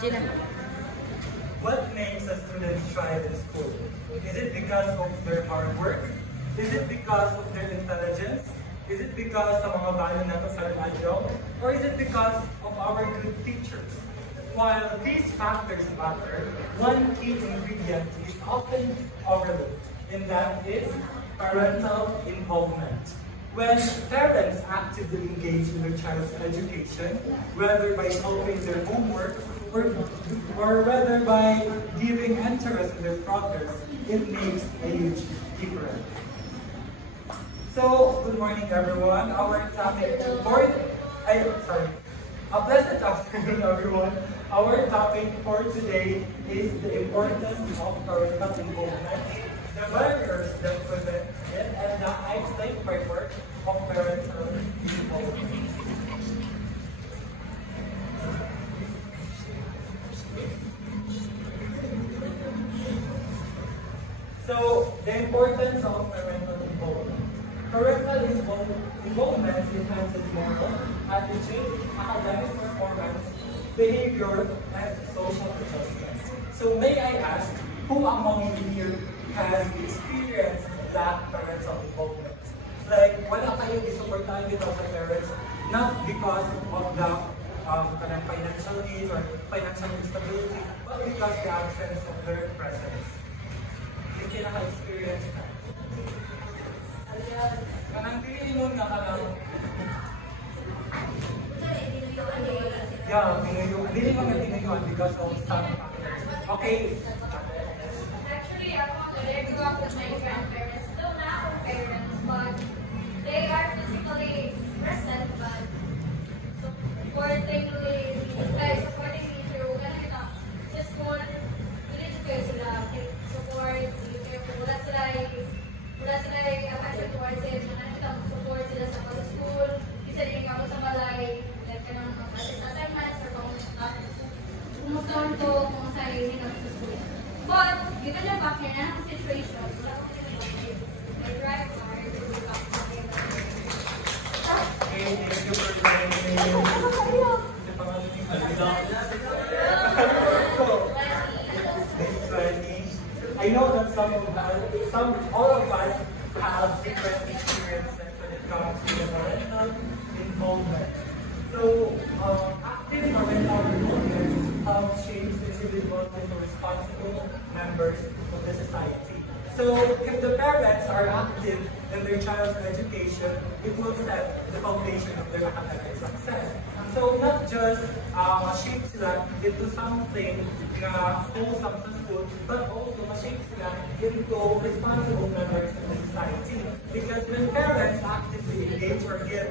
Gina. What makes a student thrive in school? Is it because of their hard work? Is it because of their intelligence? Is it because of mga value na sa adlaw? Or is it because of our good teachers? While these factors matter, one key ingredient is often overlooked, and that is parental involvement. When parents actively engage in their child's education, whether by helping their homework or whether by giving interest in their progress, it makes a huge difference. So, good morning everyone. Our topic a pleasant afternoon everyone. Our topic for today is the importance of parental involvement, the barriers that prevent it, and the explain framework of parental involvement. So, the importance of parental involvement. Parental involvement enhances moral, attitude, academic performance, behavior, and social adjustment. So may I ask, who among you here has experienced that parental involvement? Like, wala kayo isuportahan dito sa parents, not because of the financial need or financial instability, but because the absence of their presence. Yung kinaka-experience na. Kanang piliin nga ka lang. Yeah, hindi mo nga because of some factors. Okay. Actually, ako grew up with my grandparents. Still not parents, but they are physically present, but supporting me through sa school. Hindi kayo sila support, wala sila affection towards it. Support sila sa school. Isa rin ako sa balay. Like, assignments or kung sa yun ako sa school. But, given the back here na situation, wala ko may drive hard to be back here. Okay, thank you for joining. I know that all of us have different experiences when it comes to the parental involvement. So, active parental involvement helps shape individuals into responsible members of the society. So, if the parents are active in their child's education, it will set the foundation of their academic success. So, not just shape sila into something na wholesome sa school, but also shape sila into responsible members of the society. Because when parents actively engage or give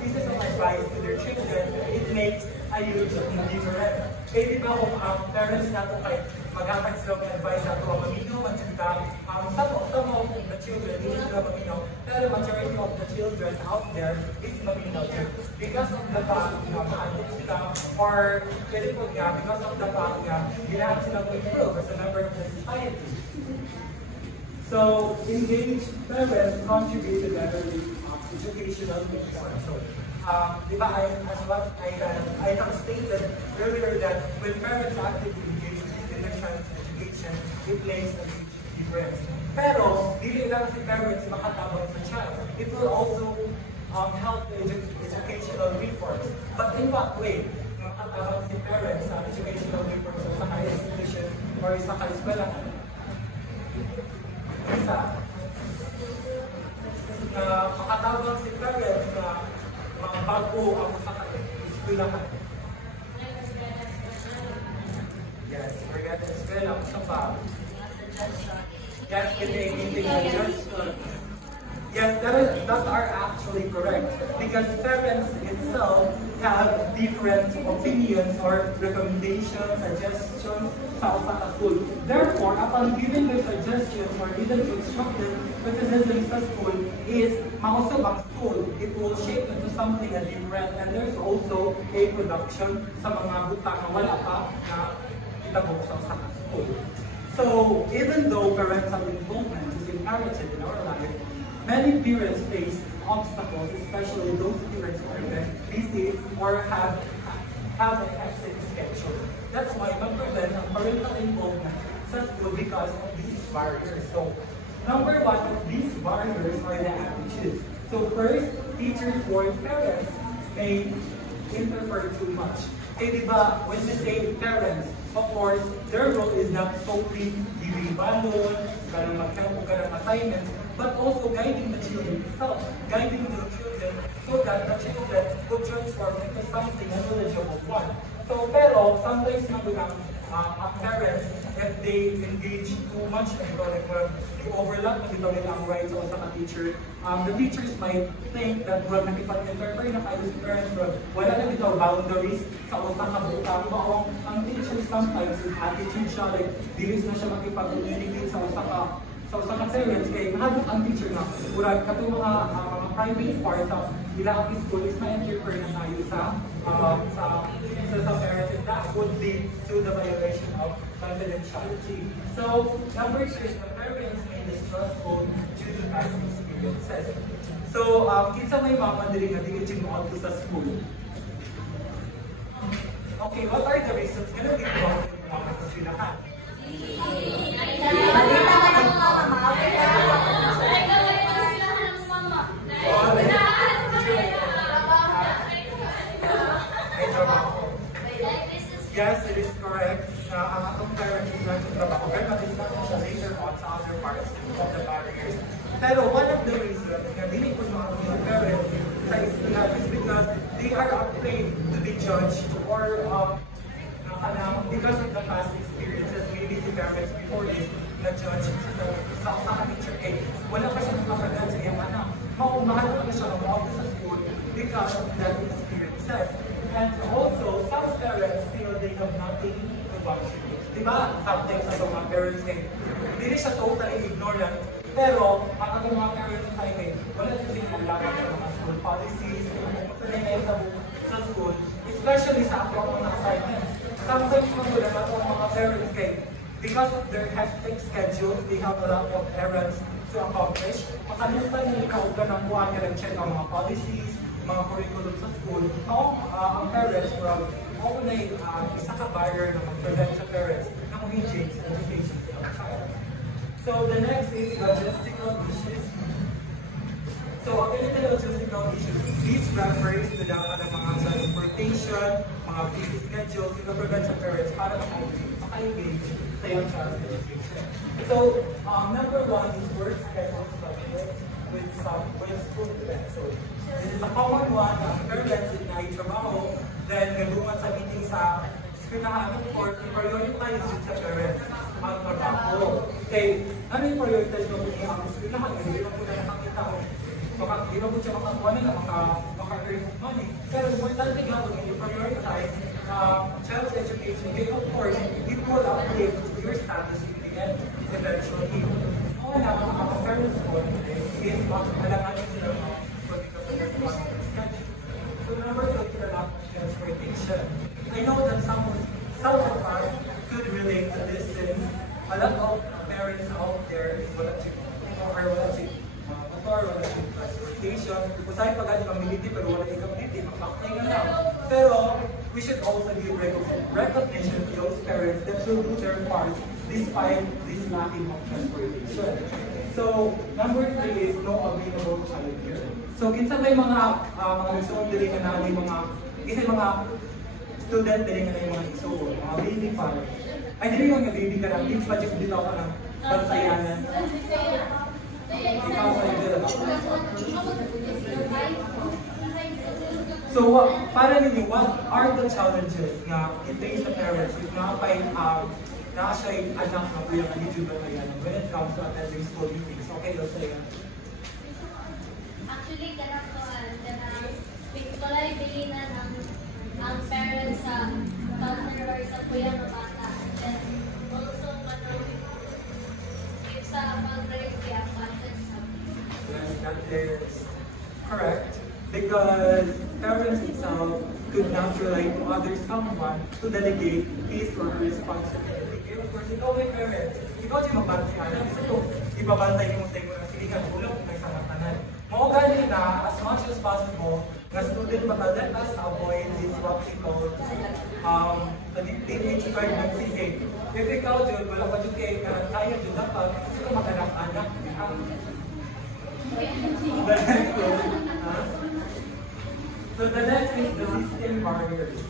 pieces of advice to their children, it makes a huge difference. Kaya di ba kung parents nato kay maghatag sila ng advice nato ang maminaw, magsinta, some of the children, hindi sila maminaw, pero majority of the children out there is maminaw too. Because of the fact na maandun sila, or pwede po nga, because of the fact na ginahan silang improve as a member of the society. So, engaged parents contribute to better educational reform. So, di ba, as what I have stated earlier that when parents actively engage in their child's education, it makes a huge difference. Pero, dili lang si parents makatabang sa child. It will also help the educational reforms. But in what way? Makatabang si parents sa educational reforms sa institution or sa eskwelahan. Isa, makatabang si parents na mga bago ang sa eskwelahan. Yes, forget the eskwela, sa pa. Yes, getting suggestion. Yes, that are actually correct. Because parents itself have different opinions or recommendations, suggestions sa school. Therefore, upon giving their suggestions or even instructed criticism sa school is mausap ang school. It will shape into something different, and there's also a production sa mga butang na wala pa na itabok sa school. So, even though parental involvement is imperative in our life, many parents face obstacles, especially those parents who are busy or have have a hectic schedule. That's why mag-prevent ang parental involvement sa school because of these barriers. So, number one of these barriers are the attitudes. So first, teachers or parents may interfere too much. Eh, di ba, when we say parents, of course, their role is not solely giving balon, ganang mag-help o ganang assignments, but also guiding the children itself, guiding the children so that the children will transform into something a knowledgeable one. So, pero, sometimes nagulang parents, if they engage too much into like, to overlap na bitaw nila ang rights o sa teacher, the teachers might think that well, nakipag-interfere na kayo sa parents, but wala na bitaw boundaries sa usang kabutang. Ang teacher sometimes with attitude siya, like, dilis na siya makipag-communicate sa usang parents, kaya mahagod ang teacher na murag katong mga private parts sa ilang school is ma-interfere na tayo sa parents, and that would lead to the violation of confidentiality. So, number 3, the parents may distrustful due to past experiences. So, kinsa may mama dili nga dili mo out sa school. Okay, what are the reasons nga dili mo out sa mga eskwelahan? Yes, it is correct. Ang atong parents is not yung trabaho, pero ma-discuss mo siya later on sa other parts of the barriers. Pero one of the reasons na dili ko mga parents sa eskwelahan is because they are afraid to be judged or because of the past experiences, maybe the parents before this na-judge sa teacher case. Wala pa siya nakapagal sa iyang anak. Mahal pa siya na sa school because of that experiences. And also, some parents feel they have nothing to contribute. Diba? Sometimes sa mga parents kayo, hindi siya totally ignorant. Pero, ang mga parents kayo, wala din silang laban sa mga school policies, sa nangyayari sa school, especially sa ako mga assignments. Sometimes wala ang mga parents kayo, because of their hectic schedule, they have a lot of errands to accomplish. Makalimutan nila kaugan ng buwan nila check ang mga policies, mga curriculum sa school. Ang parents from ako na isa ka barrier na mag-prevent sa parents na mag-engage sa education sa mga child. So the next is logistical issues. So ang logistical issues, these refers to dapat ng mga transportation, mga busy schedules, to prevent sa parents para maka-engage sa yung child's education. So number 1 is work schedule conflict with school events. So this is a common one. Parents in na trabaho, then nagbuman sa meeting sa eskwelahan, of course, i-prioritize din sa parents ang trabaho. Okay, ano yung prioritize mo ang eskwelahan? Hindi mo na nakakita ko. Hindi mo siya makakuha na maka-earn money. Pero importante nga kung i-prioritize child's education, then of course, it will uplift your status in the end, eventually. Oo na, mga parents ko, is alangan nyo sila so number 2 is the lack of transportation. I know that some of us could relate to this since a lot of parents out there is wala transportation. Usay pa gani mamiliti pero wala ikapiliti, magpaktay nga lang. Pero we should also give recognition to those parents that will do their part despite this lacking of transportation. So, number 3 is no available childcare. So, kinsa may mga igsoon dili ka na mga student dili ka na mga igsoon, mga baby pa. Ay dili nga baby ka na, hindi pa dito dito ka ng bantayanan. So, para ninyo, what are the challenges na i-face the parents if na siya yung anak na kuya ka ni Juba when it comes to attending school meetings? Okay, let's say actually, walay bilinan ang parents sa partner or sa kuya ng bata. And also, if sa pag-drive kaya advantage sa yes, that is correct. Because parents itself could not rely to others someone to delegate his or her responsibility. Of course, ikaw may parents, ikaw di mabantayan. Isa ito, ibabantay mo sa iyo na sige ka, ulang kung may samatanan. Maugali na, as much as possible, na student baka let us avoid this what we call teenage pregnancy cake. If ikaw dyan, wala pa dyan kaya dyan dapat, kasi kung mag-anak-anak, so the next is the system barriers.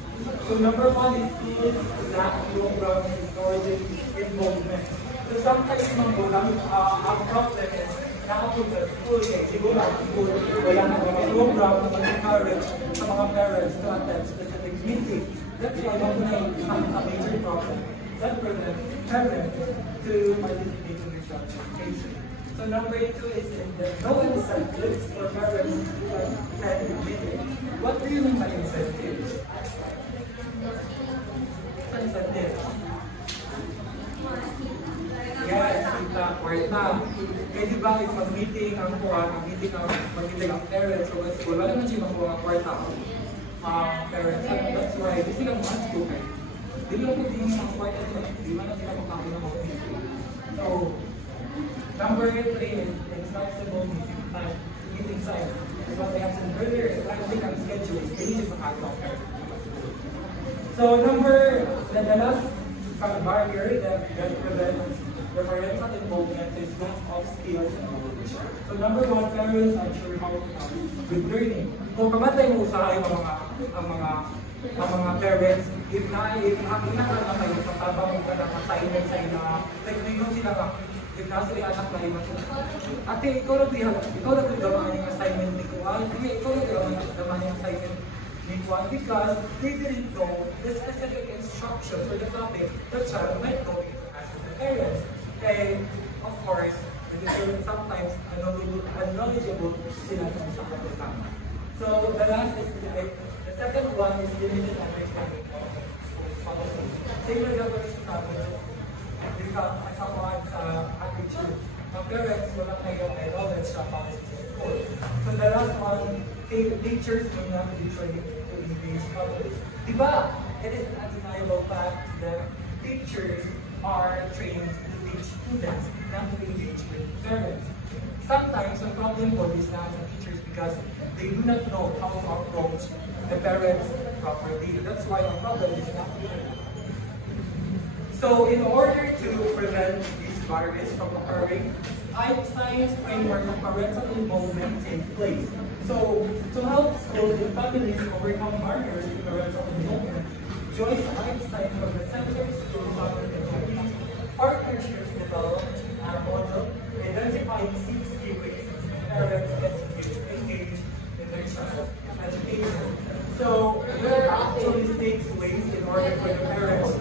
So number one is schools lack program encouraging involvement. So sometimes ang problem is nakapunta sa school siguro ang school wala na mga program na mag-encourage sa mga parents to attend specific meetings. That's why a major problem that prevents parents to participate in this education. So number two is no incentives for parents to attend meetings. What do you mean by incentives? Incentives. Yes, kita, kwarta. Kaya di ba, if mag-meeting ang mag-meeting ang parents o school, wala naman siya makuha ang kwarta parents. That's why, di sila mga school kayo. Di lang po din ang kwarta sila, di man na sila makakita ng mga meeting. So, number three is inflexible meeting time. Because I have said earlier, if I think I'm scheduled, they need to makakita ang parents. So, the last barrier that prevents the parental involvement is lack of skills and knowledge. So number one, parents are sure how to come with learning. Kung kamatay mo usahay ang mga parents, if inakan na kayo sa tabang ka ng assignment sa ina, like mayroon sila ka, if nasa rin anak na iba sila. Ate, ikaw na gamaan yung assignment ni Kuan, ikaw na gamaan yung assignment ni Kuan, because they didn't know the specific instructions for the topic the child might know as the parents. And of course, the parents sometimes knowledgeable sila sa kanila. So the last is the second one is limited understanding of policy. Same with the first topic, because as a one sa attitude, ang parents wala kayo knowledge sa policy sa school. So the last one, teachers will not be trained to engage public. Diba? It is an undeniable fact that teachers are trained to teach students, not to engage with parents. Sometimes the problem for these teachers because they do not know how to approach the parents properly. That's why the problem is not here. So in order to prevent these barriers from occurring, Einstein's framework of parental involvement takes place. So to help schools and families overcome barriers to parental involvement, Joyce Einstein from the Center for Social Development partnerships developed a model identifying 6 key ways parents can engage in their child's education. So there are actually 6 ways in order for the parents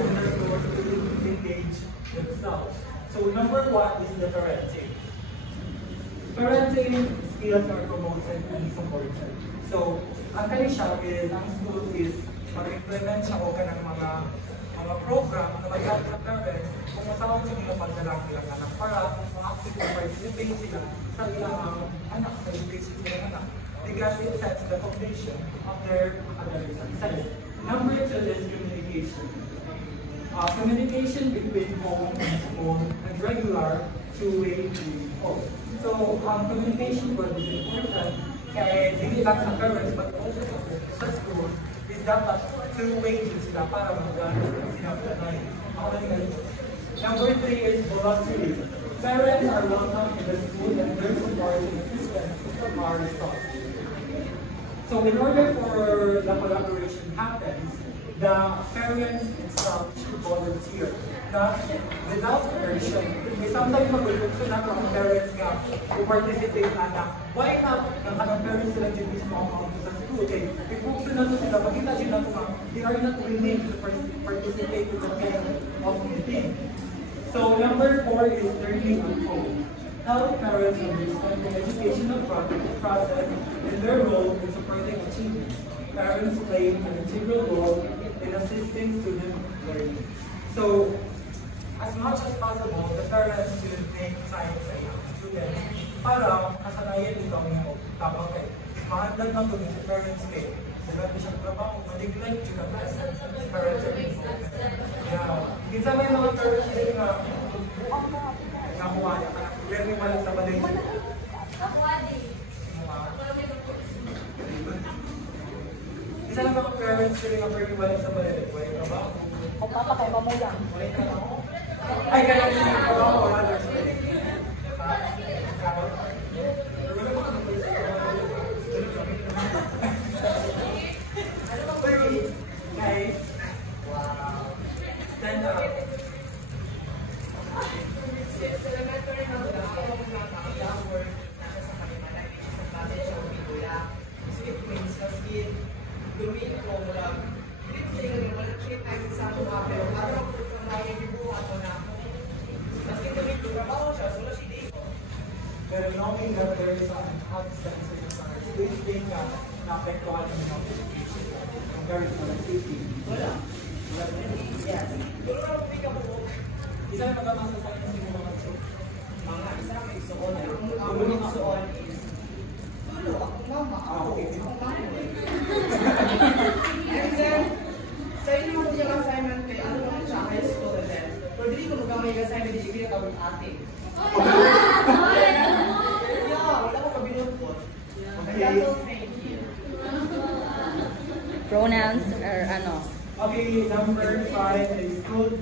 in their schools to engage themselves. So number one is the parenting. Parenting skills are promoted and supported. So ang kani siya is, ang school is mag-implement siya o ka ng mga program na mag-help sa parents kung masawan siya nila pagdalang nilang anak para ma-active participate sila sa ilang anak, sa education nilang anak. Because it sets the foundation of their academic success. Number two is communication. Communication between home and school and regular two-way calls. So communication was important kaya hindi lang sa parents but also sa school is dapat two-way din sila para mag-sinabi. Number three is volunteering. Parents are welcome in the school and their support and assistance are sought. So in order for the collaboration happens, the parents itself should volunteer. Not without coercion. Sometimes mag-ulukso na ang parents nga to participate na. Why not? Ang parents sila dito mismo ang sa school. Okay, if-ulukso na sila, makita sila na they are not willing to participate in the kind of meeting. So number 4 is learning at home. Help parents understand the educational process and their role in supporting achievements. Parents play an integral role in assisting student learning. So, as much as possible, the parents should make time sa students para kasanayan ito ang tapang kayo. Mahadlag na ito sa parents kayo. Sabi siya trabaho, maliglag siya na parents kayo. Kinsa may mga parents kayo na nakuha niya ka. Pero may malang sa balay. Ako, Adi. Actually, nga pero wala sa balik. Wala ka ba? Kung papakay mo lang. Wala ka ako? Ay, kaya hindi ka ba ako? Wala sa balik. Guys, wow. Stand up. Since elementary na wala, ako mga work nasa sa kanila na isang natin siya umigula. Sweet wings, kasi gawin ko wala. Hindi ko sa'yo rin, wala treat time sa mga pero parang ako sa mga ibibuhat ko na. Maski gawin ko, trabaho siya, so wala siya dito. Pero knowing that there is an absence in the stars, do you think na-apektuhan ng mga education compared to the safety? Wala. Yes. Pero ano po ka po? Isa na magamasa sa inyo yung mga so. Mga isa na may suon. Ang mga suon is tulo, akong mama. Okay, akong mama. And then, sa inyo mo yung assignment kay ano naman siya, high school na din. Pero hindi ko magamay yung assignment, hindi ko kawin ate. Yeah, wala ko kabinupot. Okay. Thank you. Pronouns or ano? Okay, number 5 is school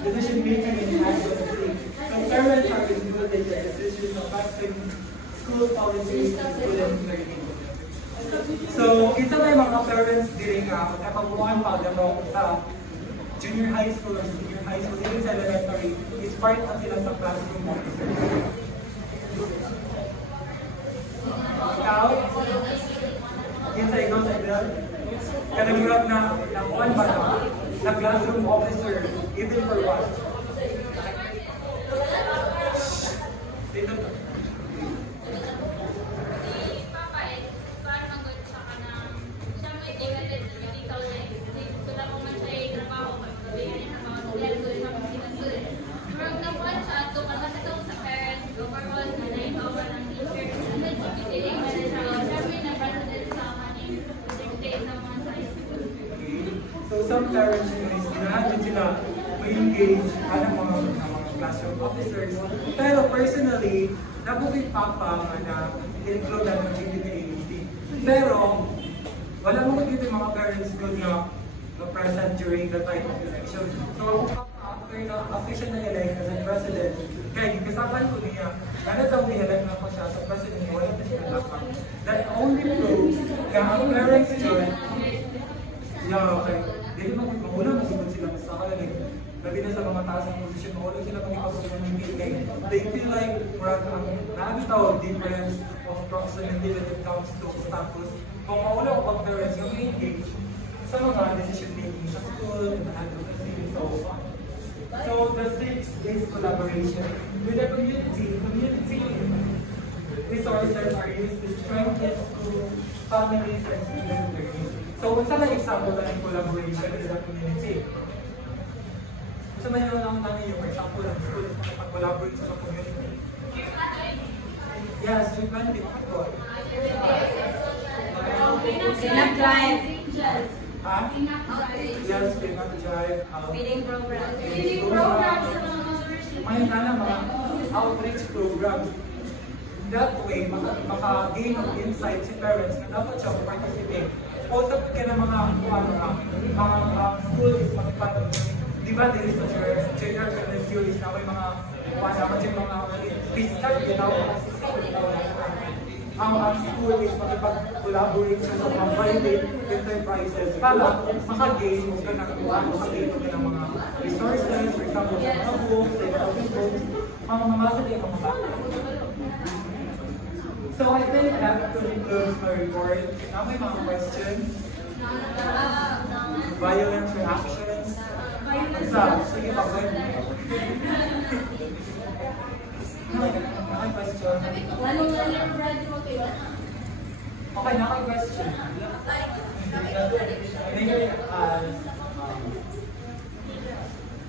decision making in advocacy. So parents are included in the decision of passing school policies and student learning. So, kita na yung mga parents diri nga, nakabuhan pa gano'n sa junior high school or senior high school, even sa elementary, is part na sila sa classroom officers. Ikaw? Yan sa ikaw sa ikaw? Kanamurag na nakuhan ba na classroom officer, even for what? Dito to. So some parents is ginahan sila ma-engage ang mga classroom officers. Pero personally, nabukit papa na include ang GPA. Pero wala mo dito yung mga parents ko na present during the time of election. So after siya na-elect as a president, kaya kasaban ko niya, ano daw ni-elect na ko siya sa president niya, wala na siya nalapan. That only proves na ang parents yun, yeah, okay. Dili mo magulang mo sila sa kanila. Labi na sa mga taas ng posisyon, magulang sila kung ipapagod ng meeting. They feel like nakakitaw difference of proximity when it comes to status. Kung magulang ko pag parents yung engage sa mga decision making sa school, and advocacy, and so on. So the 6 is collaboration with the community. Community resources are used to strengthen school, families, and student learning. So, what's an example ng collaboration with the community? Gusto na yun lang namin yung example ng school na makapag-collaborate sa community. Yes, we plan it. Cleanup drive. Ha? Yes, cleanup drive. Feeding program. Feeding programs sa mga May mga outreach programs. That way, maka-gain of insight si parents na dapat siya participate. Also, kaya mga school is makipag, di ba, there is a general tendency is na may mga fiscal, ang school is makipag-collaborate sa mga private enterprises para maka-gain o maka-gain ng mga resources, for example, sa mga books, sa mga books, mamamasa din mga bata. So I think that concludes my report. Now may mga questions? Violent reactions? Sige, pag-web. Question. Okay, question.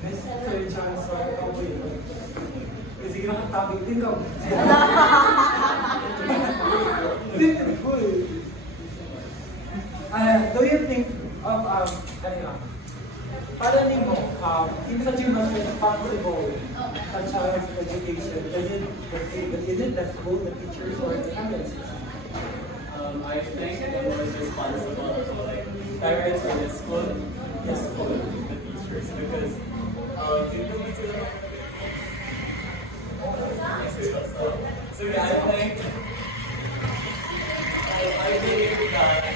Mr. Chancellor, kasi nakatabi din daw. Do you think of para nimo in such a much responsible such as education, is it the school, the teachers, or the parents? I think the most responsible to like parents or the school, the teachers, because so yeah, I believe that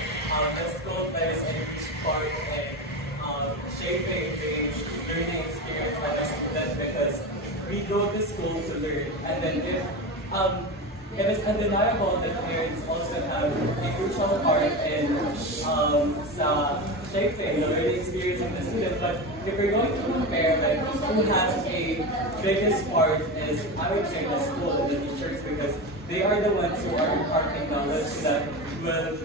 the school plays a huge part in shaping the learning experience of a student because we go to school to learn, and then if it is undeniable that parents also have a crucial part in sa shaping the learning experience of the student. But if we're going to compare like who has a biggest part is I would say the school and the teachers because they are the ones who are imparting knowledge that will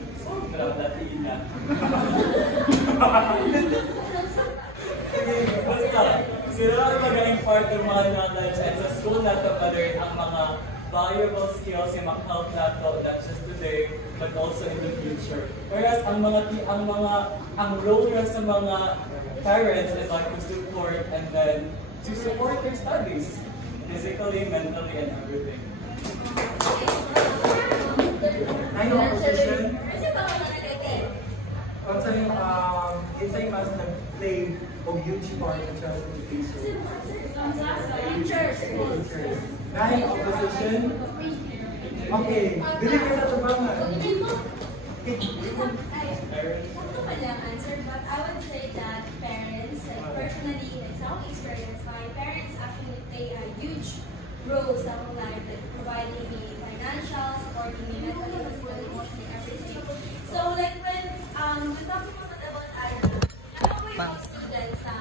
basta, sila ang magaling part ng mga knowledge and sa school nato ma-learn ang mga valuable skills yung mag-help nato not just today but also in the future. Whereas ang role nila sa mga parents is like to support and then to support their studies physically, mentally, and everything. I know opposition. Actually, it's a must play a huge part in child education. Teachers. Nine opposition. Okay, bili ka sa tubangan. Answer, but I would say that parents, like personally, in some experience, my parents actually play a huge role sa my life, like providing me financial, supporting me mentally, physically, emotionally, everything. So like when we're talking about Ida, I always tell students na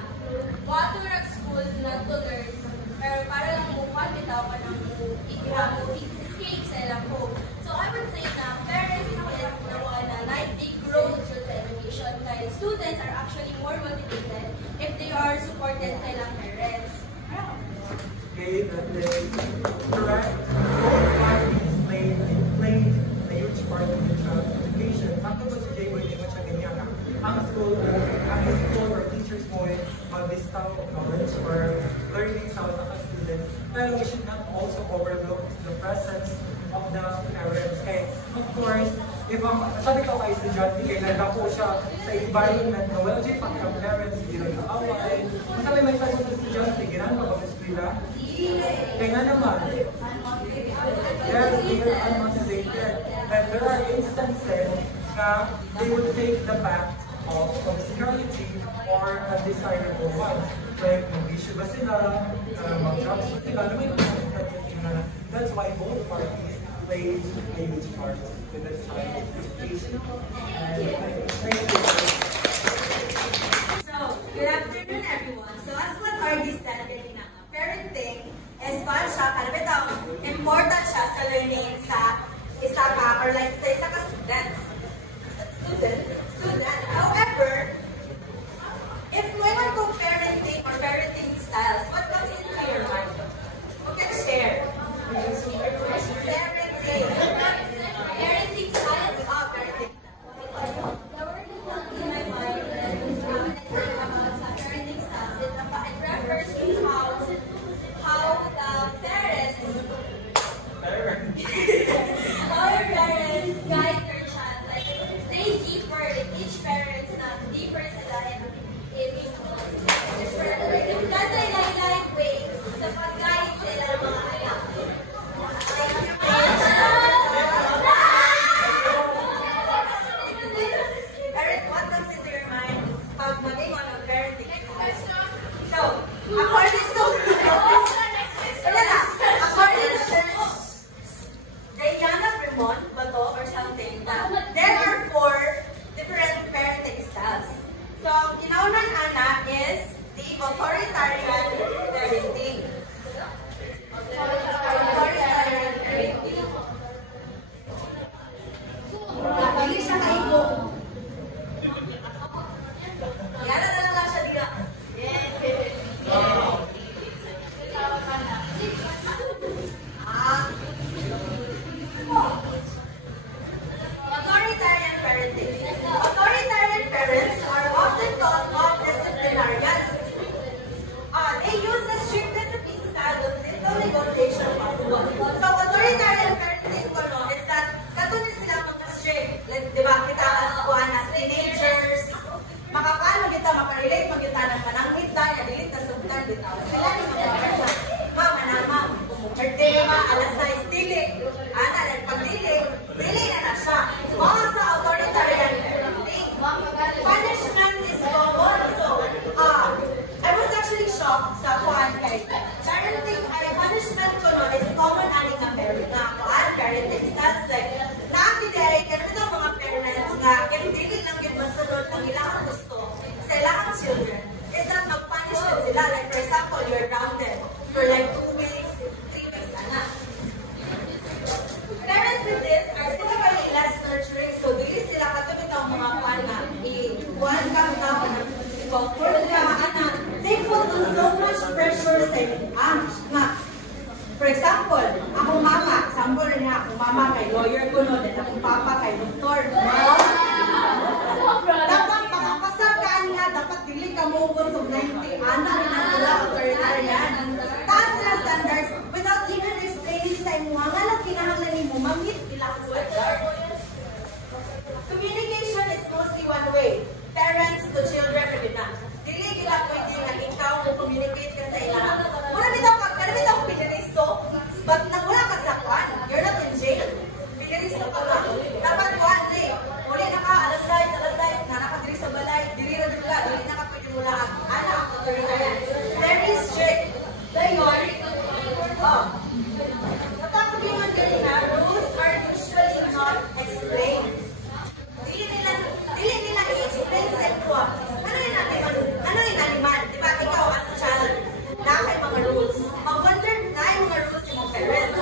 what to at school not to learn, pero para lang mo bitaw ka ng escape sa ilang home. So I would say na parents is like big role to the education. Like students are actually more motivated if they are supported sa ilang parents. Okay, correct. Both parties played a huge part in the child's education. Bakit ba si Jay Wade mo siya ganyan? Ang school or teachers mo mag-distaw knowledge or learning sa mga students. Pero we should not also overlook the presence of the parents. Okay, of course, if sabi ko kay estudyante, kaya nagdako siya sa environment na well, di pa ang parents, hindi lang kaaway. Kung sabi may sabi sa estudyante, ginaan pa ba sa eskwela? Kaya nga naman, yes, they are unmotivated. And there are instances na they would take the path of obscurity or undesirable ones. Like, mag-issue ba sila, mag-drugs ba sila, may mga instances na that's why both parties play a huge part with the child education. And thank you. So, good afternoon everyone. So, as what Ardy said, parenting is fun siya, pero ito, important siya sa learning sa isa ka, or like sa isa ka student. However, if we want to parenting or parenting styles, what comes into your mind? Who can share? Parenting styles. Parenting styles. The word that comes to my mind when I think about parenting styles is it refers to how the parents guide their child. Like they deeper in each parent na deeper sila in that's a like way sa pag-guide sila ng mga anak. Parent, what comes into your mind pag maging on a parenting style? So, according to Diana Fremont, Bato, or something, there are 4 different parenting styles. So, kinaunan ana is the authoritarian parenting. Authoritarian parenting. Dili siya kaigo. Yan na lang siya dila. Authoritarian parenting. Authoritarian parents are often called disciplinarians. focus of 90, anak na sila authoritarian. Taas sila standards without even explaining sa imo nga lang kinahanglan nimo ma-meet bilang standard. Communication is mostly one way. Parents to children na. Dili gila pwede nga ikaw mo communicate ka sa ila. Muna bitaw ka pinilisto, but nang wala ka sa kwan, you're not in jail. Pinilisto ka lang. Dapat kwan, muli na ka, alas 10, na nakadiri sa balay, diri na diri ka, dili na ka pwede mula ang anak, authoritarian. Very strict. Dayon, matapaglingan din na, rules are usually not explained. Dili nila i-explain sa ito. Ano yung animal? Diba, ikaw as a child, nakay mga rules. Mag-wonder na yung mga rules ng mga parents.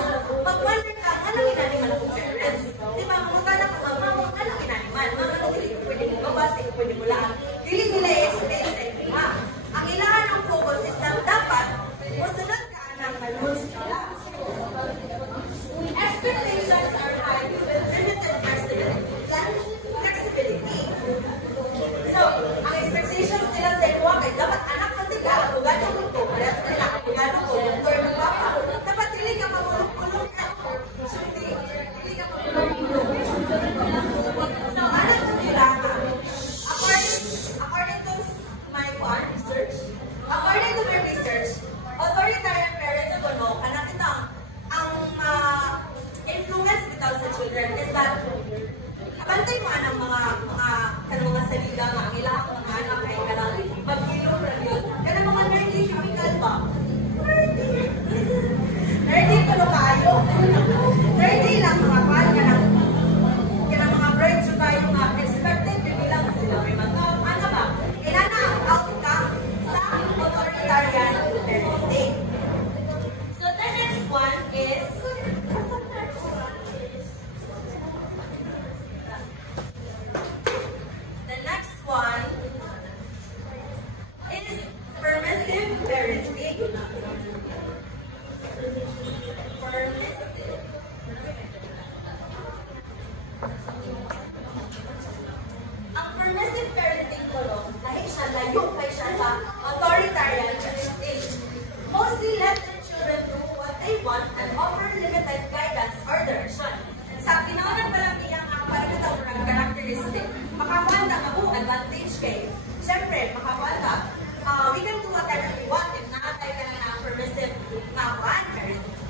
Mag-wonder ka, ano yung animal ng parents? Diba, magkana ka, ano yung animal? Ano yung pwede mo gabas, pwede mo lang. Dili nila i-explain sa ito. Ang ilangan ng focus is na dapat, masunod ka ng rules nila. Expectations are high with limited flexibility. So, ang expectations nila sa ikuha kay dapat anak pati ka, abogado ko to, parehas nila, abogado ko, doktor ng papa. Dapat dili ka magulong-kulong sa dili ka magulong-kulong. So, anak ko sila, according to my research, according to my research, authoritarian parents ko no, anak ito, ang influence bitaw sa children is that kapantay mo ang mga salida nga, ang ilahak ng mga anak ay kanang mag-ilong na yun. Kanang mga nerdy chemical ba? Nerdy ko no kayo. Nerdy lang mga pan, kanang mga brains so tayo nga expected din lang sila may mga ano ba? Inana ang outcome sa authoritarian parenting. So the next one is permissive parenting. Ang permissive parenting ko no, dahil siya layo kay siya sa authoritarian parenting. Mostly let their children do what they want and offer limited guidance or direction. Sa kinaunan pa lang niya ang pagkatawag ng characteristic, makakuha na advantage kay. Siyempre, makakuha we can do whatever we want if nakatay ka na permissive na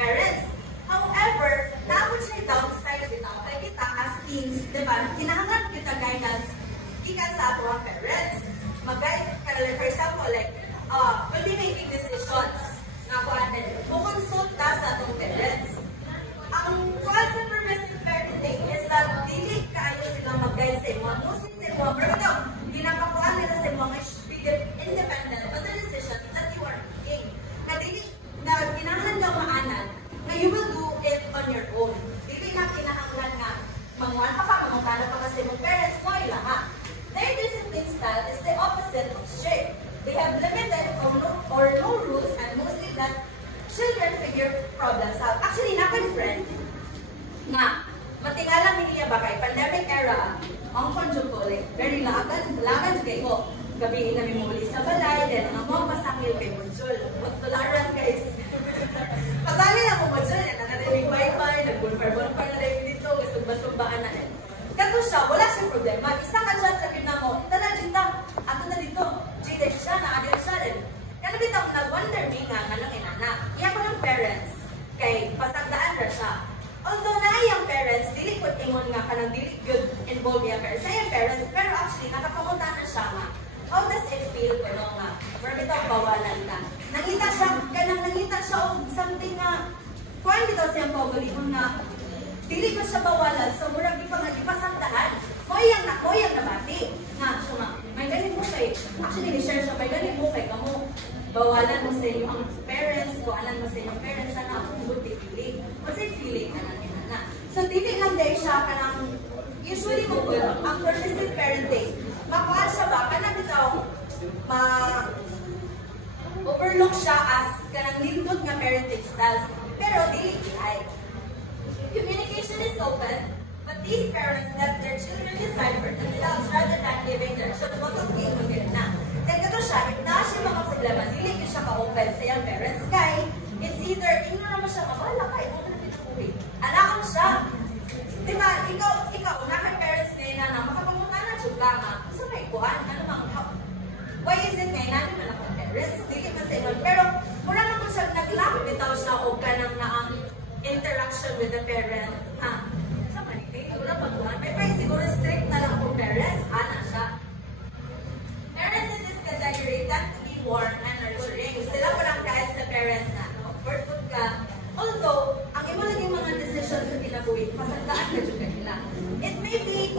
parents. However, dapat siya downside bitaw. Kaya kita as teens, diba, kinahanglan kita guidance ika sa ato ang parents. Mag-guide ka, for example, like, we'll be making decisions na kuhanin. Consult ka sa atong parents. Ang kuha sa permissive parenting is that dili kaayo sila mag-guide sa imo. Mostly sa imo, pero ito, ginakakuha nila sa imo independent on the decisions that you are making. Na kinahanglan ka maanan, na you will do it on your own. Dili na kinahanglan nga, manguan pa ka, mamutala pa kasi mong parents mo, ilaha. Their discipline style is the opposite of strict. They have limited or no rules and mostly that children figure problems out. Actually, friend, nga, matingalang nila ba kay pandemic era, ang conjure ko, like, very lagan kay ko. Gabi na may muli sa balay, then ang mga pasangil kay Monjol. Magtularan guys. Pasangil ako Monjol, yan, nanarinig wifi, nag-bonfire na rin dito, sumba-sumbaan na rin. Kato siya, wala siyang problema. Isa ka dyan, sabi na mo, tala, Jinta, ato na dito. Jidek siya, na-adil siya rin. Kaya bitang nag-wonder me nga, nga lang inana. Iya ko ng parents, kay pasagdaan ra siya. Although na yung parents, dili ko ingon nga kanang dili good involved yung parents. Sa yung parents, pero actually, nakapamunta na siya nga. How does it feel pero nga? Marami itong bawalan ka. Nangita siya o something nga, kuhaan dito siyang pagulihon nga, dili ko siya bawalan, so murag di pa nga ipasagdaan. Moyang nabati. Nga, siya nga, may ganin mo kay, actually, ni-share siya, may ganin mo kay kamo. Bawalan mo sa inyong parents, kuhanan mo sa inyong parents, na buti feeling. Kasi feeling na natin na. So, dili lang dahil siya kanang, usually mo po, ang permissive parenting, makuha siya ba, kanang bitaw, overlook siya as kanang lindot nga parenting styles. Pero, dili like. Communication is open, but these parents let their children decide for themselves rather than giving directions. Wag ang game na. Kaya ito siya, maka-open sa iyang parents. Kay, it's either, inyo naman siya, mabala ka, ikaw na pinabuhi. Anak mo siya. Di ba, ikaw, na kay parents ngayon na, makapamunta na siya gama, gusto may kuhan, ano mang, why is it ngayon natin na akong parents? Dili man sa inyo. Pero, mura naman siya nag-lock, bitaw siya o ka nang naang interaction with the parent. Ha? Sa manitay, mura pa kuhan. May pa siguro strict na lang kung parents, ana siya. Parents in this category tend to be warm and nurturing. Sila ko lang kahit sa parents na, no? Work good ka. Although, ang imo naging mga decisions sa kinabuhi, pasagdaan ka dyan kanila. It may be,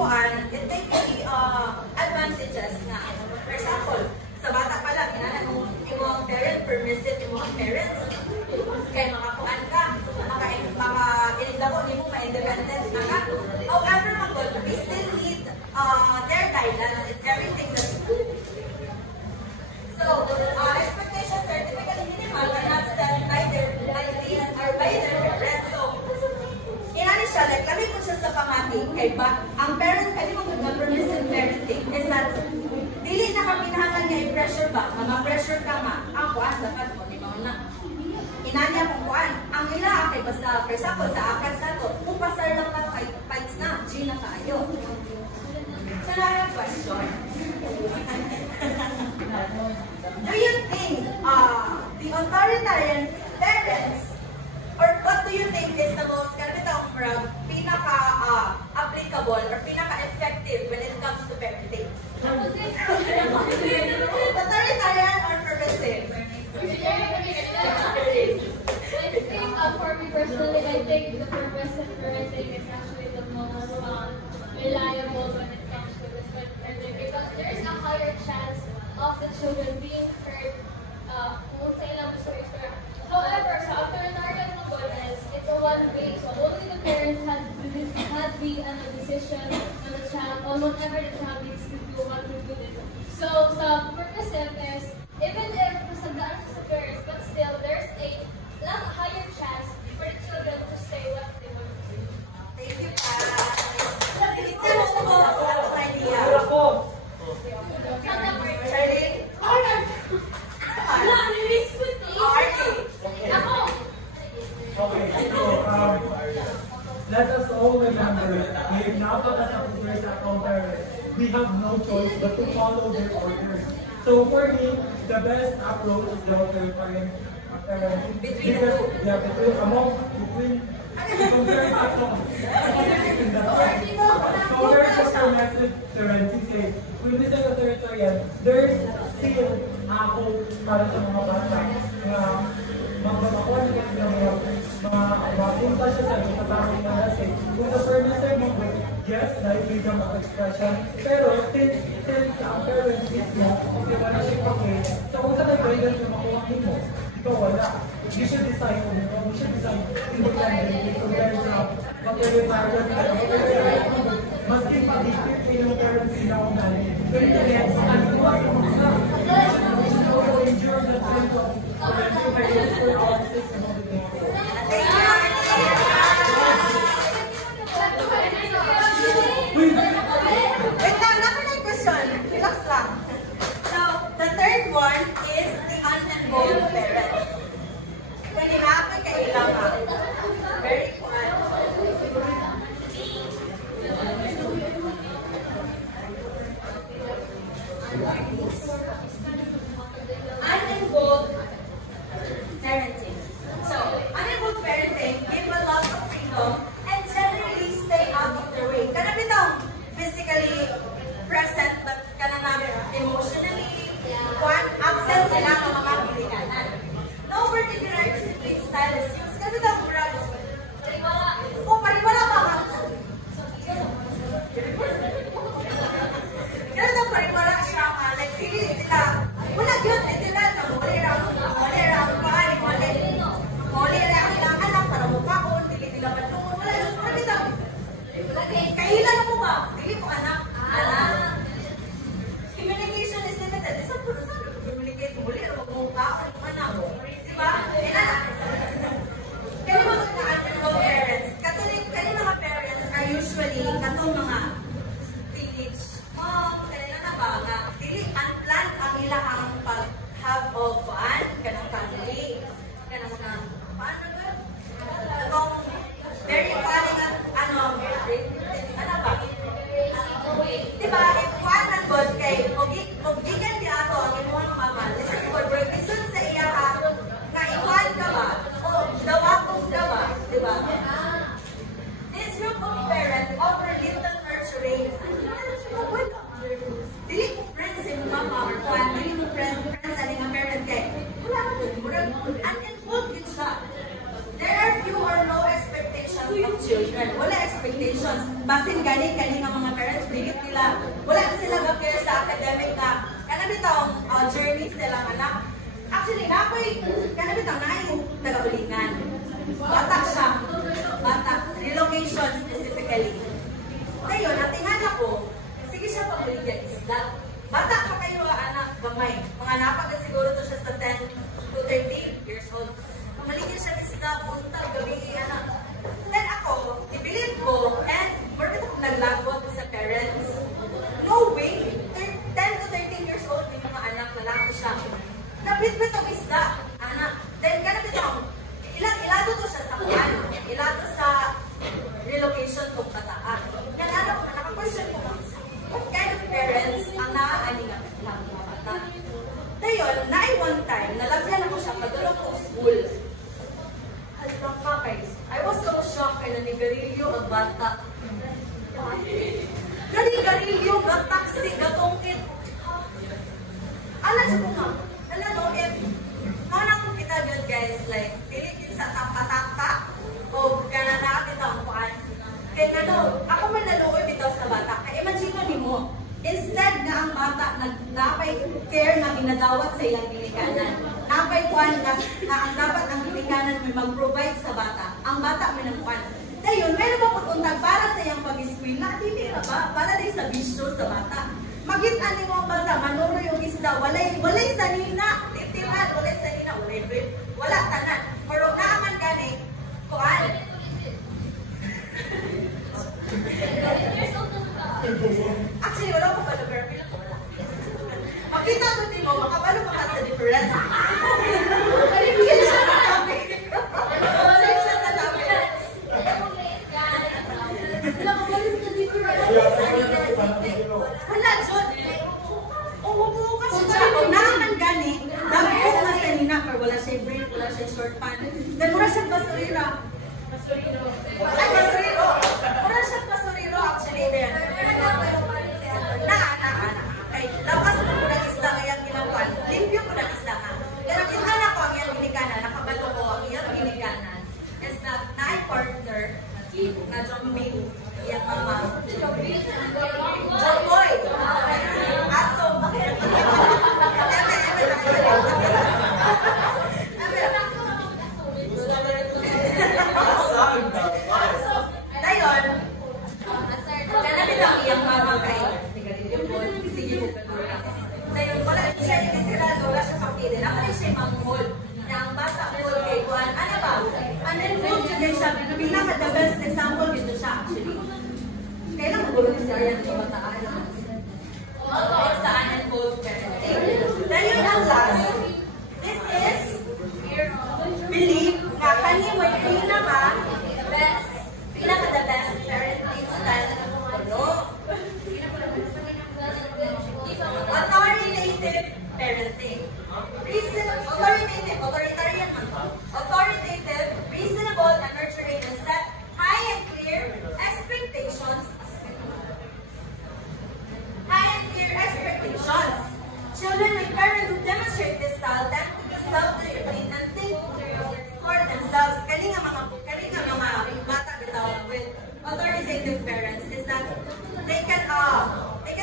advantages na. For example, sa bata pa lang, imo ang parent, permissive imo ang parents. Kaya makakuan ka, maka-indako nimo ma-independent na ka. However, we still need their guidance in everything that we do. So, expectations are typically minimal and not set by their parents. So, inani siya, like, kami po siya sa pamati, kay ba, ang parents, kami mo good permissive parenting is that, dili na kami nahangan niya i-pressure ba, pressure ka nga, ang kuan, dapat mo, di ba na, inani akong kuan, ang ila, kay basta, for example, sa akas na to, kung pasar lang na 5 pints na, G na tayo. So, na yung question. Do you think the authoritarian parents, or what do you think is the most pinaka-applicable or pinaka-effective when it comes to parenting? Authoritarian or permissive? For me personally, I think the permissive parenting is actually the most reliable when it comes to this parenting because there is a higher chance of the children being heard kung sa ilang gusto explore. However, sa authoritarian model it's a one-way, so only the parents had the decision on the child, on whatever the child needs to do, what to do. So, sa permissive is, even if nasagdaan siya sa parents, but still, there's a higher chance for the children to say what they want to do. Thank you, idea. Okay, so let us all remember, if now that as a first parents, we have no choice but to follow their orders. So for me, the best approach is the authoritarian parenting. Between so there's a permissive parenting say, when we say authoritarian, there's still hope para sa mga bata na magbabakuha na mapunta siya sa iyo sa tamang manasay. Kung sa permissive mo, yes, dahil freedom of expression, pero since ang parents mismo, hindi wala siya pake, so kung sa may guidance na makuha mo, ikaw wala. You should decide on your own. You should decide independently. So there's a authoritarian maski pag-ikip yung parents sila kung nani. Pero yes, ano ba yung mga endure the time of parenting by for our system of the day. Wait lang, nakalay question. Relax lang. So, the third one is the uninvolved parents. Kanina ako kailangan. Very fun. Uninvolved parenting. So, uninvolved parenting give a lot of freedom and generally stay out of their way. Kana bitong physically present but kana na emotionally absent sila ng mga pilikanan. No particular discipline style is used. Kasi daw murag pariwala ba ka? Ganun daw pariwala siya ka. Like, hindi sila wala yun, literal na muli lang ilang anak para mukhaon, dili nila matungkol, wala yun, wala bitaw. Kailan na mo ba? Dili mo anak. Communication is limited. Isa po na sabi, communicate mo muli, magmukhaon, anak mo. Diba? Kaya mga uninvolved parents, kaya mga parents are usually katong mga teenage mom, kanina na ba nga, dili unplanned ang ilahang pag-have of fun, ganang basin gani nga mga parents, bigit nila, wala sila mag-care sa academic na kanabitang journey silang anak. Actually, kanabitang na yung tagaulingan. Bata siya. Bata. Relocation specifically. Ngayon, natingan ako, sige siya pamuligyan isda. Bata pa kayo anak, gamay. Mga napagod siguro to siya sa 10 to 13 years old. Pamuligyan siya isda, punta, gabi, anak. Then ako, ibilid ko, and bakit ako naglagot sa parents? No way! 10 to 13 years old, may mga anak, lalaki siya. Nabit-bit ang isda, anak. Then, ganapit ako, ilado to siya sa kuwan. Ilado sa relocation kung kataan. Nalala ko, nakaperson ko lang, what kind of parents ang naaani ng mga bata? Ngayon, one time, nalagyan ako siya, padulong ko school. I was so shocked kaya nanigarilyo ang bata. Nanigarilyo, gataksi, gatongkit. Alam ko nga, alam mo, if manang kita yun guys, like, pilitin sa tapatata, o gana natin ang kuhan. Kaya nga no, ako man naluoy bitaw sa bata. Kaya imagine mo, instead na ang bata napay care na ginadawat sa ilang ginikanan, napay kuhan na ang dapat ang ginikanan may mag-provide sa bata, ang bata may nagkuhan. Dayon, meron mo putuntag para sa iyang pag-eskwela, hindi na ba? Para din sa bisyo sa bata. Magita ni mo ang bata, manuro yung isda, walay sanina, titilan, walay sanina, wala tanan. Pero naaman gani, kuhan. Actually, wala ko pa na pero ko wala. Makita ko din mo, makabalo ka sa difference. Alipin siya na namin. Alipin siya na namin. Wala, John. Umupo ka siya. Naaman gani, dami ko na sa nina, pero wala siya brain, wala siya short pan. Then, mura siya basurira. Ay, basuriro. Mura siya basuriro, actually, then. Okay, lapas ko po ng isda ngayang ginawan. Limpyo ko ng isda nga. Pero kinala ko ang iyang ginikanan, nakabalo ko ang iyang ginikanan. Is that na-partner na jumping iyang mama. Jumboy! Aso, bakit? Dayon, kanabit ang iyang mama kay dayon, wala siya yung sirado, wala siya pakili. Nakalay siya manghol. Na ang bata hol kay Juan, ano ba? Unenrolled siya siya. Pinaka-the best example dito siya actually. Kailan magulong siya yan sa bataan? Sa unenrolled parenting. Dayon ang last, this is believe na kani mo yung pinaka-the best parenting style. Authoritative parenting. Authoritative, reasonable, and nurturing, and set high and clear expectations. Children and parents who demonstrate this style tend to be self-disciplined and think for themselves. Kali nga mga bata bitawag with authoritative parents is that they can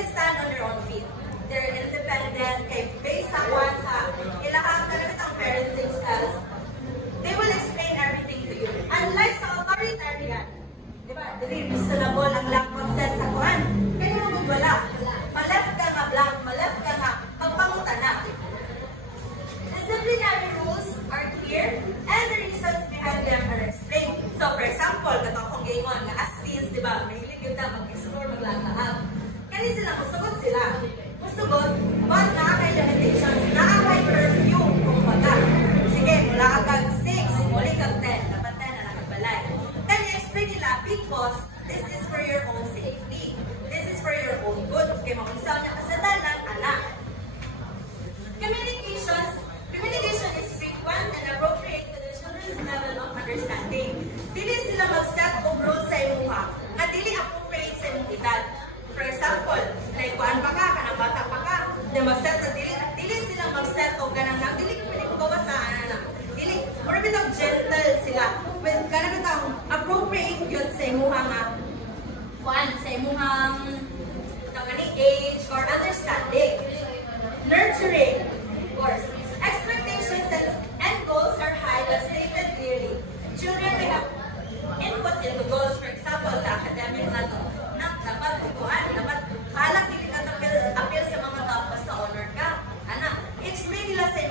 stand on their own feet. They're independent, kay based sa ilahang talagang parenting styles, they will explain everything to you. Unlike sa authoritarian, di ba? Reasonable ang lang process sa kuhan. Kaya naman wala. Ma-left ka nga blank, ma-left ka nga pagpangutana. Disciplinary rules are clear and the reasons behind them are explained. So for example, katong kong gingon nga as teens, di ba? Mahilig yun na mag-explore, maglalaab. Kani sila, musugot sila. Musugot, but nakakailan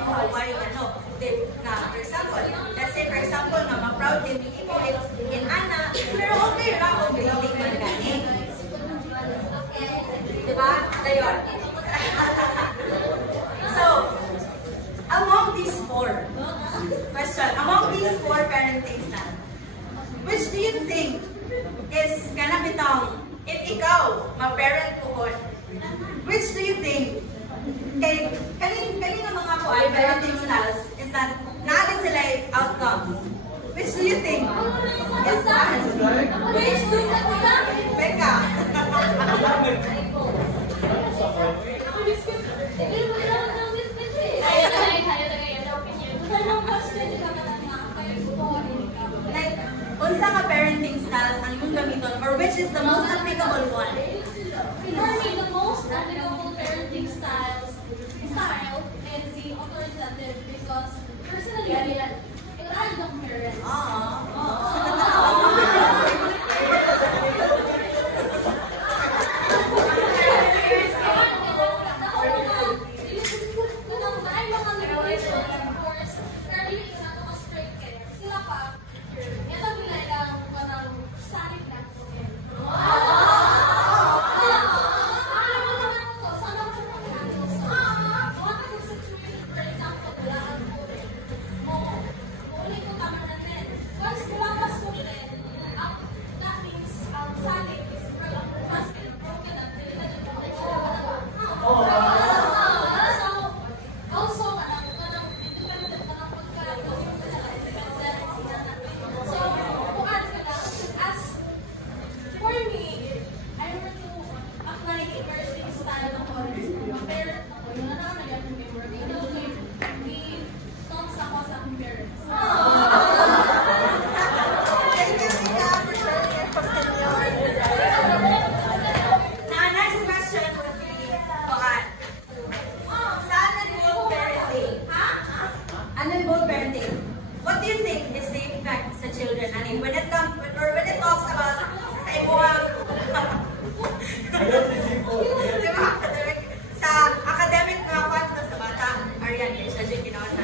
mahuway ano. Na, for example, let's say for example, na ma-proud din mo in ana, pero okay ra o grading man gani. Diba? Ayun. So, among these four parenting styles, which do you think is kana bitong, if ikaw, ma-parent po, which do you think, kanina mga po ay parenting styles, is that naagad sila outcomes? Which do you think is that? Which do you think? Becca. Like, unsa ka parenting styles ang imong gamiton, or which is the most applicable one? For me, the most applicable parenting style is the authoritative because personally, I'm not parents. What do you think is the effect sa children? I mean, when it talks about sa ibuang sa academic na kwento sa bata, Arian, yung siya siya ginawa na.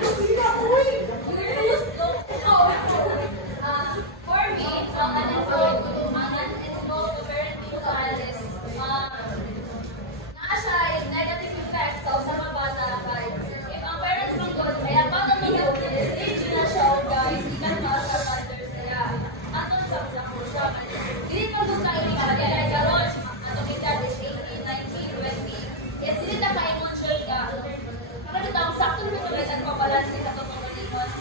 For me, uninvolved parenting style is naa siya yung negative effects sa mga bata. If ang parents mong good, kaya bata mong good, stage na siya o guys, ikan pa sa fathers nila. Atong sa siya, hindi mo doon tayo ni kaya karon, atong edad is 18, 19, 20. Yes, hindi na ka-emotion ka. Kapag ang sakto mo ulit ang pabalansi sa itong mga limos.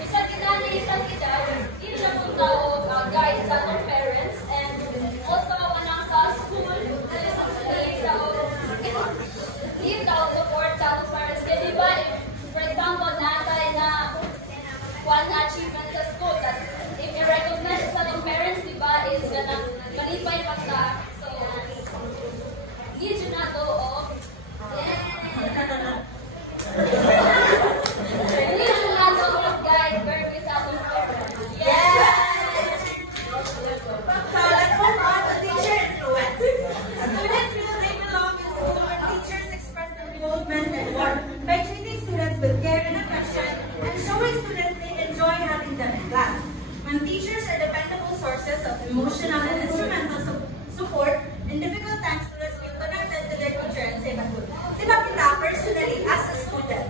Isang isang edad, hindi siya mong tao, guide sa atong parents, and also anang sa school, give daw support sa atong parents. Kaya di ba, for example, natay na one achievement sa school, that if i-recognize sa atong parents, di ba, is ganang malipay pa ta. So, give yun na to, oh. Hindi lang nga to, guide, work with atong parents. Yes! So let's move on to teacher influence. Students feel they belong in school when teachers express involvement and warmth by treating students with care and affection and showing students they enjoy having them in class. When teachers are dependable sources of emotional and instrumental support in difficult times, students feel connected to their teacher and say, diba kita personally as a student,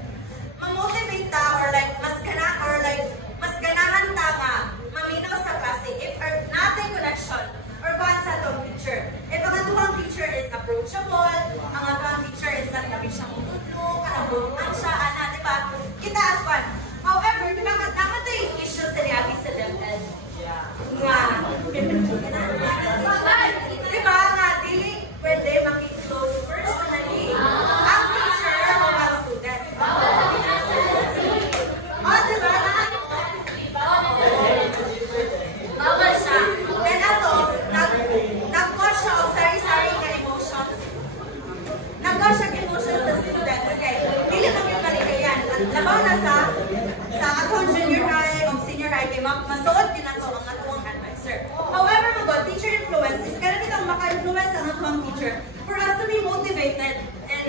ma-motivate ta or like mas ganahan ta nga maminaw sa klase if natin connection or bond sa atong teacher. If ang atong teacher is approachable, ang atong teacher is not kami siyang ututlo, kanabuluhan siya, diba? Kita as one. However, diba dapat yung issue sa niyabi sa DepEd. Nga. Diba nga, dili pwede makiclose personally ang teacher o ang student. Diba? Bawal siya. Then ato, nag-cause siya of sari-sari na emotion. Nag-cause siya emotion sa student. Okay. Dili kami maligayan. At labaw na sa atong junior high o senior high, kay masuot din ato ang atong advisor. However, teacher influence is kaya kitang maka-influence ang atong teacher for us to be motivated and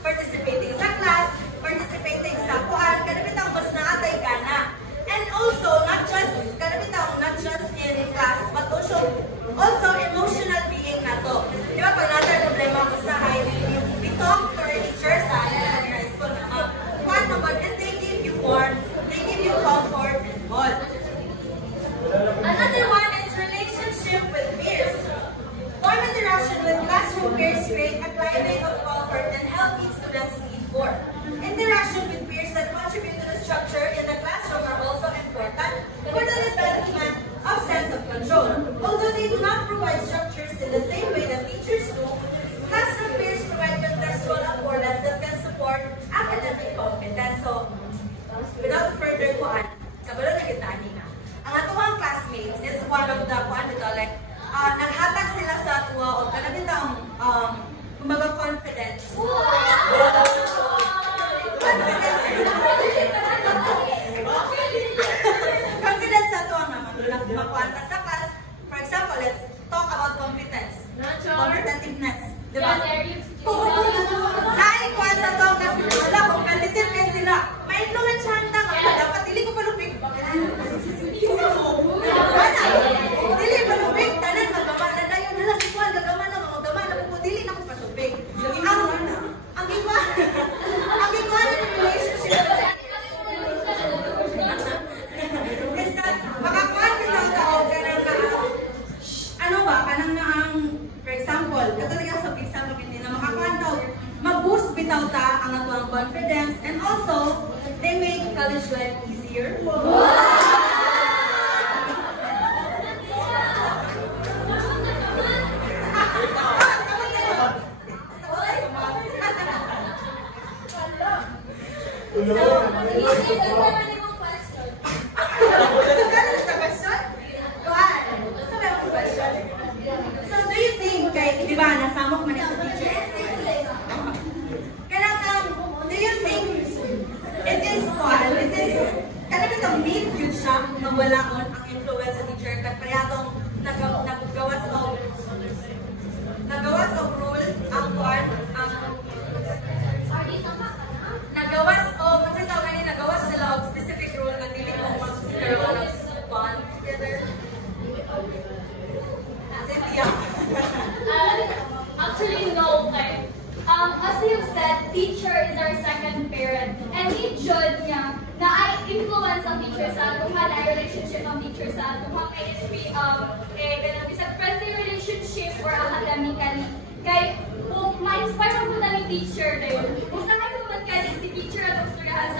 participating sa class, participating sa kuan, Confidence na to ang makuha sa class. For example, let's talk about competence. Competitiveness. Diba? Dahil kuha sa to, kasi wala, competitive kayo sila. Ma-influensyahan ta nga, dapat dili ko palupig. Dili palupig, tanan, magama na na yun. Hala, sikuan, gagama na, magama na po, dili na ko palupig. Ang gikuha na yung relationship. Makakuha nila ang tao, ganang na, ano ba, kanang na ang, for example, katulad sa example, hindi na makakuha ang tao, mag-boost bitaw ta ang atuang confidence, and also, they make college life easier. So, do you think, kay, di ba, nasamok man sa teacher? Kaya do you think it is fun? It is, kaya kitang need yun siya na walaon ang influence sa teacher kat parehong nagawas of rule ang kuan ang nagawas of kasi tawag ni nagawas sila of specific rule na dili mo magkaroon of bond together. Actually, no. Like, as you said, teacher is our second parent. And he judge niya na ay influence ang teacher sa atong na relationship ang teacher sa atong may isang friendly relationship or academically. Kay, kung ma-inspire mo na ni teacher na yun, kung saan naman ka si teacher at ang storyahan